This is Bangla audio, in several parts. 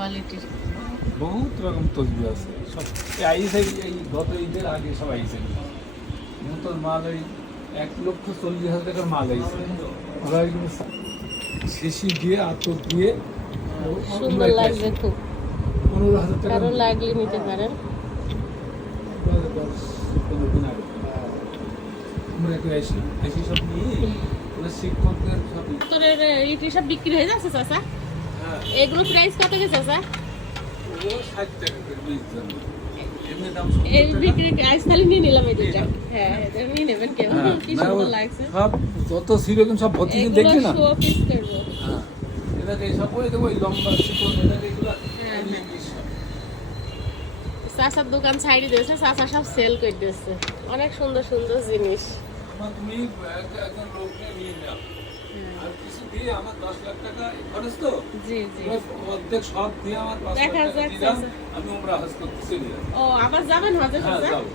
কোয়ালিটির। বহুত রকম তসবি আছে সব আইসে এই গত ঈদের আগে সব আইসে নতুন মাল ওই 1,40,000 টাকার মাল আইসে ওরা এগুলো শিশি দিয়ে আতর দিয়ে সুন্দর লাগবে খুব। 15,000 টাকা কারো লাগলে নিতে পারেন। আমরা একটু আইসি সব নিয়ে ওরা শিক্ষকদের সব তোরের ইটি সব বিক্রি হয়ে যাচ্ছে চাচা? হ্যাঁ এগুলো প্রাইস কত কি চাচা? ওগুলো 60 টাকা করে বেচছেন এমনি দাম এই 70 টাকা বিক্রি আজ খালি নিয়ে নিলাম এই দুইটা। হ্যাঁ এটা নিয়ে নেবেন কেউ? কি সুন্দর লাগছে। সব যত সিরকম সব ভর্তি দেখি না শো পিস করবো। হ্যাঁ এটাকে সব ওই দেখো ওই লম্বা চিকন এটাকে এগুলো হ্যাঁ। চাচার দোকান ছাইড়ি দিয়েছে, চাচা সব সেল করে দিয়েছে। অনেক সুন্দর সুন্দর জিনিস। তুমি একজন লোককে নিয়ে নাও আর কিছু দিয়ে আমার 10 লাখ টাকা খরচ তো জি জি। অর্ধেক সব দিয়ে আমার 5 লাখ দেখা টাকা যাচ্ছে। দিলাম আমি উমরা হজ করতে চলে যাবো ও আবার যাবেন হজে হ্যাঁ, চাচা? যাবো।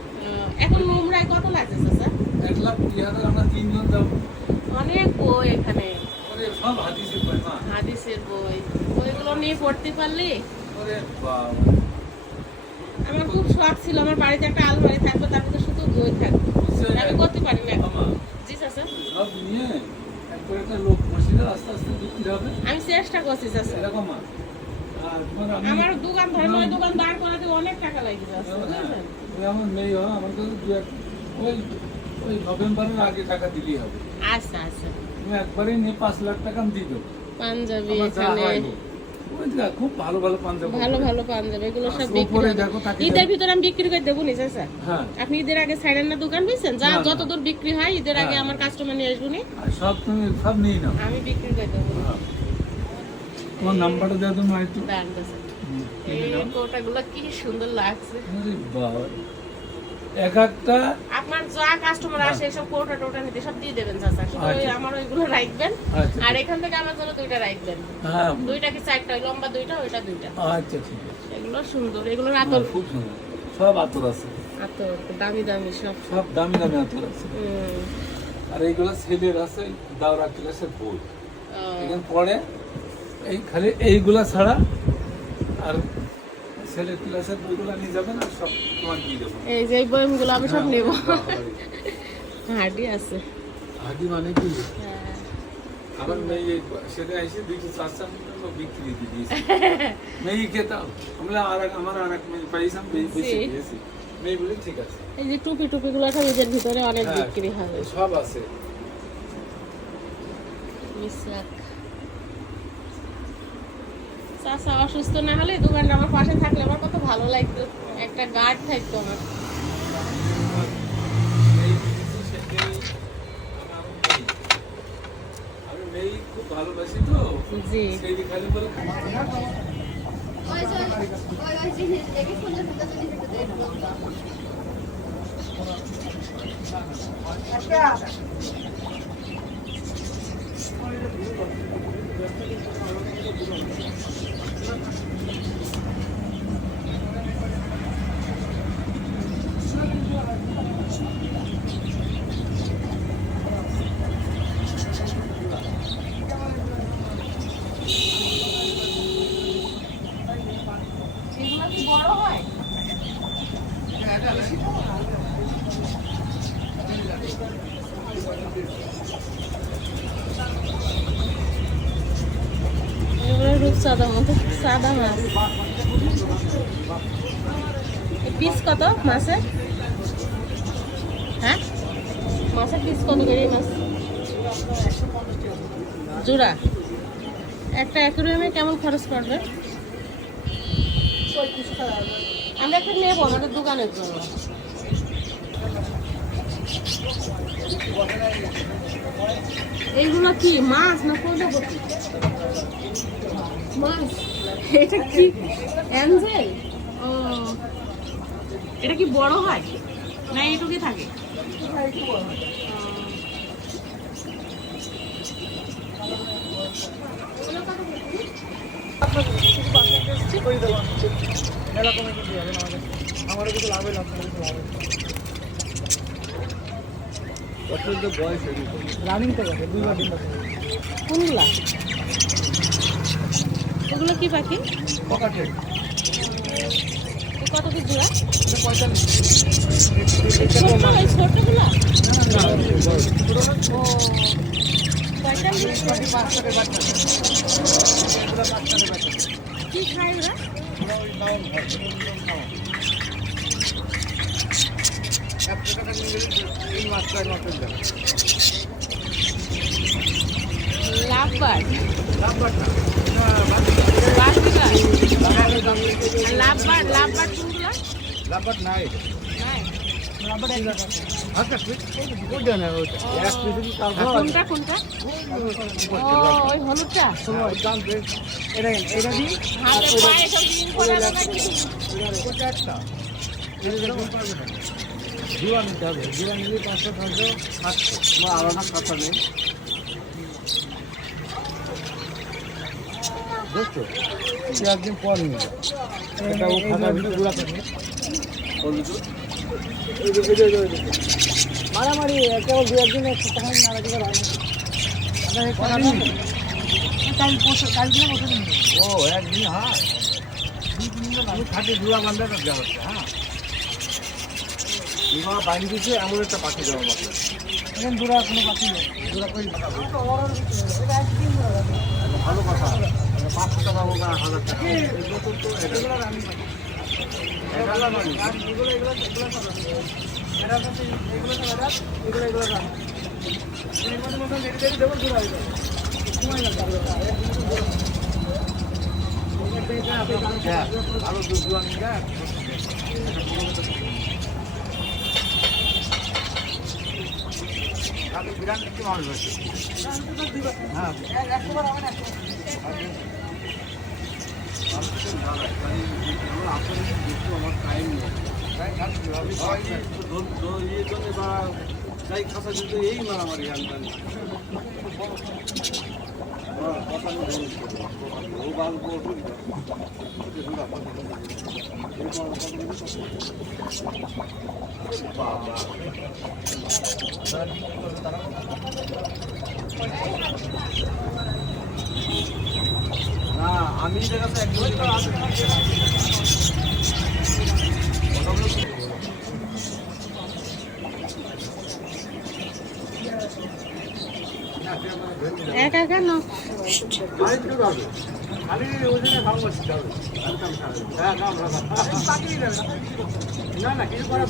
এখন উমরায় কত লাগছে চাচা? 1,20,000 আমরা 3 জন যাবো অনেক বই এখানে, ওরে সব হাদিসের বই মা হাদিসের বই। বইগুলো নিয়ে পড়তে পারলে ওরে বাবা আমার খুব শখ ছিল আমার বাড়িতে একটা আলমারি থাকবে, তার মধ্যে শুধু বই থাকবে। আমি করতে পারি না এখন। আমা জি চাচা, সব নিয়ে একবার একটা লোক বসিয়ে আস্তে আস্তে বিক্রি হবে আমি চেষ্টা করছি চাচা। এরকম আর তোমার আমি আমার দোকান ধরে নয় দোকান দাঁড় করাতে অনেক টাকা লাগে যাচ্ছে, বুঝলেন? ওই আমার মেয়ে হয় আমার কাছে ওই ওই নভেম্বরের আগে টাকা দিলেই হবে আচ্ছা আচ্ছা। তুমি একবারই নিয়ে 5 লাখ টাকা আমি দিয়ে দেবো পাঞ্জাবি আমার যা এখানে হয় গো। ওই যে খুব ভালো ভালো পাঞ্জাবি ভালো ভালো পাঞ্জাবি, এগুলো সব আর বিক্রি উপরে হবে। দেখো তাকিয়ে ঈদের ভিতরে আমি বিক্রি করে দেবো নি চাচা? হ্যাঁ আপনি ঈদের আগে ছাইড়েন না দোকান, বুঝছেন? যা না, না। যতদূর বিক্রি হয় ঈদের আগে হ্যাঁ। আমার কাস্টমার নিয়ে আসবো নি, আর সব তুমি সব নিয়ে নাও আমি বিক্রি করে দেবো। তোমার নাম্বারটা দেওয়া তুমি একটু দাঁড়ান চাচা। এই কিনে নাও। কোটাগুলো কি সুন্দর লাগছে। আরে বাবা এক একটা আপনার যা কাস্টমার আসে সব কোটা টোটা নিতে সব দিয়ে দেবেন চাচা, শুধু ওই আচ্ছা। আমার ওইগুলো রাখবেন। আচ্ছা আর এখান থেকে আমার জন্য দুইটা রাখবেন, হ্যাঁ দুইটা কি চারটা, ওই লম্বা দুইটা ওইটা দুইটা। আচ্ছা ঠিক আছে এগুলো সুন্দর, এগুলো আতর হ্যাঁ, খুব সুন্দর সব আতর আছে আতর দামি দামি সব। সব দামি দামি আতর আছে হুম। আর এইগুলো ছেলের আছে দাওরা ক্লাসের বই ও, এখানে পড়ে এই খালি এইগুলা ছাড়া আর ছেলের ক্লাসের বইগুলো নিয়ে যাবেন আর সব তোমার দিয়ে দেবো এই যে এই বইমগুলো আমি সব নেব। বাবারে। হাঁটি আছে। হাদি মানে কি হ্যাঁ। আমার মেয়ে সেটা এসে দুইটা 4 মতো বিক্রি দিয়ে দিয়েছে মেয়ে খেতাম আমরা আমার আর এক মেয়ে পাইছিলাম বেশি জি। দিয়েছি মেয়ে বলে ঠিক আছে এই যে টুপি টুপিগুলো সব এদের ভিতরে অনেক হ্যাঁ, বিক্রি হবে। সব আছে মিসরাক। চাচা অসুস্থ না হলে দোকানটা আমার পাশে থাকলে আমার কত ভালো লাগতো, একটা গার্ড থাকতো আমার। এই জিনিসই সেটাই আমি মেয়ে খুব ভালোবাসি তো জি। সেই খালি বলে এগুলো কি বড় হয়? এগুলো রূপচাঁদা মতো সাদা মাছ। পিস কত মাছের? হ্যাঁ মাছের পিস কত করে এই মাছ? জোড়া একটা অ্যাকুরিয়ামে কেমন খরচ পড়বে? আমরা একটা নেবো আমাদের দোকানের জন্য। এইগুলো কি মাছ না প্রজাপতি? মাছ। এটা কি অ্যাঞ্জেল? ও এটা কি বড় হয় না এইটুকুই থাকে? রানিং থেকে 2 বার 3 বার কোনগুলা? এগুলো কি পাখি? পকাটেড কত কি জোড়া? 45 ছোট এই ছোটগুলো? না ও 45 বাকি 5 টাকা বাচ্চা এগুলো 5 টাকা বাচ্চা কি খায় ওরা? ওই ডাউন হয় এক টাকা নিয়ে গেলে এই মাছটা নষ্ট হয়ে যাবে লাভবার্ড নাম্বারটা বাকিটা লাভবার্ড কোনগুলো? নাম্বার নাই নাই। আচ্ছা ওইটা না ওইটা এক পিস কাল কোনটা কোনটা? ও ওই হলুদটা। দাম এটা এটা দি হাতে পায়ে সব দিন করে নাকি? ওটা একটা এটা দেখুন পারবে না জীবন নিতে হবে জীবন নিলে 500 500 700 বা আলাদা কথা নেই বুঝছো একদিন পর নিয়ে এটা ও খাতা ভিতরে গুড়াতে নেই মারামারি কেবল দু একদিন একটু তখন মারামারি করা ও একদিন হ্যাঁ আমি খাটে জুড়া বান্ধা দেওয়া হচ্ছে হ্যাঁ জুড়া বাঁধি দিচ্ছে এমন একটা পাখি দেওয়া মাত্র জোড়া কোনো পাখি নেই জোড়া কই ভালো কথা 500 টাকা হোক আর 1000 টাকা এগুলো তো এগুলো আমি ভালো দুধ বিরাট একটি মানুষ হয়েছে হ্যাঁ আমার টাইম নেই যাই খাতা দিতে এই মারামারি আমি জানি না আমি দেখাতে একদম একা কেন? আমি ওজনে খাওয়া না না কিছু করার